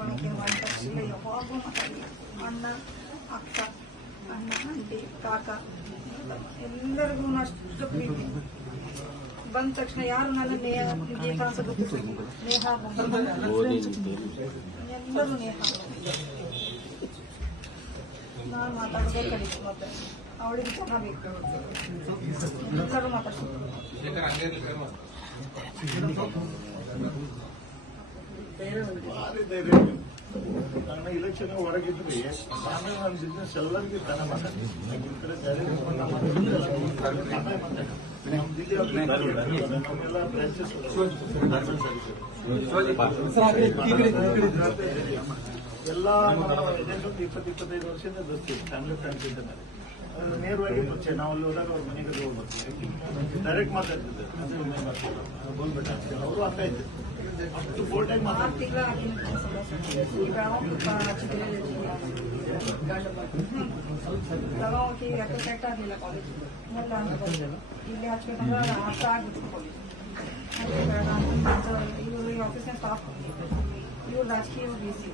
ನನಗೆ ಒಂದು ತಕ್ಷಣ ಯಾವಾಗೂ ಮಾತಾಡಲಿಲ್ಲ ಅಣ್ಣ ಅಕ್ಕ ಅಣ್ಣ ಆಂಟಿ ಕಾಕ ಎಲ್ಲರಿಗೂ ಅಷ್ಟು ಪ್ರೀತಿ ಬಂದ ತಕ್ಷಣ ಯಾರು ನನ್ನ ನೇಹ ನೇಹ ಅಂತ ಗೊತ್ತು ನೇಹ ಎಲ್ಲರೂ ನೇಹ ನಾನು ಮಾತಾಡೋದೇ ಕಲಿತು ಮತ್ತೆ ಅವಳಿಗೆ ಚೆನ್ನಾಗಬೇಕು ಎಲ್ಲರೂ ಧೈರ್ಯ ನನ್ನ ಇಲೆಕ್ಷನ್ ಹೊರಗಿದ್ರಿ ಆಮೇಲೆ ನನ್ನ ಬಿಸ್ನೆಸ್ ಎಲ್ಲರಿಗೂ ತನ ಮಾತಾಡ್ತೀನಿ ಮಾತಾಡ್ತೀನಿ, ಮಾತಾಡ್ತೀನಿ. ನಮ್ಮೆಲ್ಲ ಎಲ್ಲ ಇಪ್ಪತ್ತು, ಇಪ್ಪತ್ತೈದು ವರ್ಷದಿಂದ ದೋಸ್ತಿ ಫ್ಯಾಮಿಲಿ ಫ್ರೆಂಡ್ಸ್ ಇದ್ದಾರೆ ಅವ್ರು ನೇರವಾಗಿ ಪರಿಚಯ ನಾವು ಅಲ್ಲಿ ಹೋದಾಗ ಅವ್ರ ಮನೆಗೆ ಹೋಗ್ಬೇಕು ಡೈರೆಕ್ಟ್ ಮಾತಾಡ್ತಿದ್ದೆ. ಅದೇ. ಹೋಗ್ಬಿಟ್ಟು ಅವರು ಅರ್ಥ ಇದ್ದೆ. ಅಷ್ಟು ಫೋರ್ ಟೈಮ್ ಮಾತಾಡ್ತಿದ್ದೆ. ಆಗಲಿಲ್ಲ ಇಲ್ಲಿ ಹಚ್ಬೇಕಂದ್ರೆ ಅರ್ಥ ಆಗ್ಬಿಟ್ಟು ಕಾಲೇಜ್ ಇವರು ಈ ಆಫೀಸ್ನ ಸ್ಟಾಫ್ ಇವ್ರು ರಾಜಕೀಯ ಬಿ ಸಿ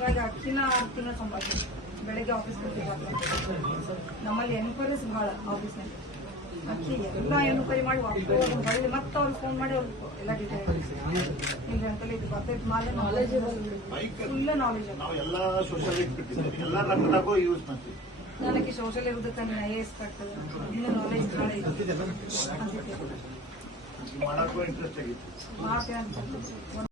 ಹಿಂಗಾಗಿ ಅಕ್ಕಿನ ಅಕ್ಕಿನ ಸಂಪಾದನೆ ಬೆಳಗ್ಗೆ ಆಫೀಸ್ ನಮ್ಮಲ್ಲಿ ಎನ್ಕ್ವೈರೀಸ್ ಭಾಳ ಆಫೀಸ್ನಲ್ಲಿ ಅಕ್ಕಿ ಎಲ್ಲ ಎನ್ಕ್ವೈರಿ ಮಾಡಿ ವಾಪಸ್ ಹೊಳ್ಳಿ ಮತ್ತೆ ಅವ್ರಿಗೆ ಫೋನ್ ಮಾಡಿ ಅವ್ರಿಗೆ ಎಲ್ಲ ಡೀಟೇಲ್ ಇಲ್ಲ ಅಂತಲೇ ಇದು ಬರ್ತೈತೆ. ಮಾಲೆ ನಾಲೆಜ್ ಫುಲ್ ನಾಲೆಜ್ ನನಗೆ ಸೋಷಲ್ ಇರೋದಕ್ಕೆ ನಾನು ಐ ಎಸ್ ಕಟ್ಟದು ಇನ್ನೂ ನಾಲೆಜ್ ಭಾಳ ಇದೆ. ಅದಕ್ಕೆ. ಮಾಡಕ್ಕೂ ಇಂಟ್ರೆಸ್ಟ್ ಆಗಿತ್ತು.